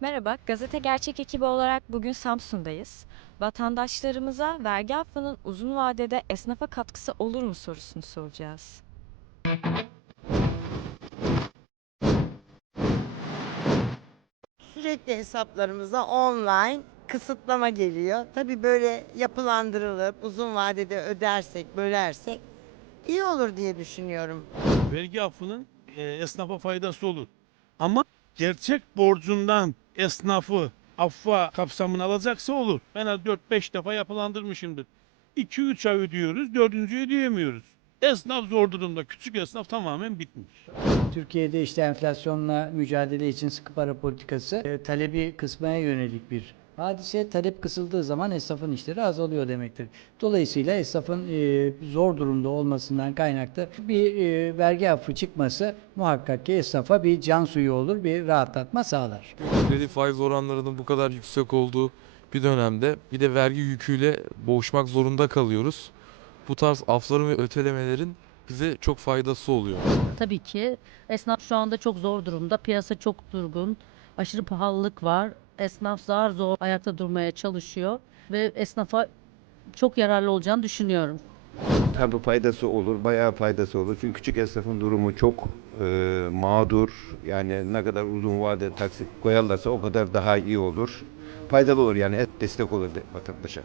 Merhaba, Gazete Gerçek ekibi olarak bugün Samsun'dayız. Vatandaşlarımıza vergi affının uzun vadede esnafa katkısı olur mu sorusunu soracağız. Sürekli hesaplarımıza online kısıtlama geliyor. Tabii böyle yapılandırılıp uzun vadede ödersek, bölersek iyi olur diye düşünüyorum. vergi affının e, esnafa faydası olur. Ama gerçek borcundan esnafı affa kapsamına alacaksa olur. Ben 4-5 defa yapılandırmışımdır. 2-3 ay ödüyoruz, 4. ödeyemiyoruz. Esnaf zor durumda. Küçük esnaf tamamen bitmiş. Türkiye'de işte enflasyonla mücadele için sıkı para politikası e, talebi kısmaya yönelik bir hadise. Talep kısıldığı zaman esnafın işleri azalıyor demektir. Dolayısıyla esnafın e, zor durumda olmasından kaynaklı bir e, vergi affı çıkması muhakkak ki esnafa bir can suyu olur, bir rahatlatma sağlar. Kredi faiz oranlarının bu kadar yüksek olduğu bir dönemde bir de vergi yüküyle boğuşmak zorunda kalıyoruz. Bu tarz afların ve ötelemelerin bize çok faydası oluyor. Tabii ki esnaf şu anda çok zor durumda. Piyasa çok durgun. Aşırı pahalılık var. Esnaf zar zor ayakta durmaya çalışıyor ve esnafa çok yararlı olacağını düşünüyorum. Tabii faydası olur, bayağı faydası olur. Çünkü küçük esnafın durumu çok e, mağdur. Yani ne kadar uzun vade taksit koyarlarsa o kadar daha iyi olur. Faydalı olur yani destek olur vatandaşa.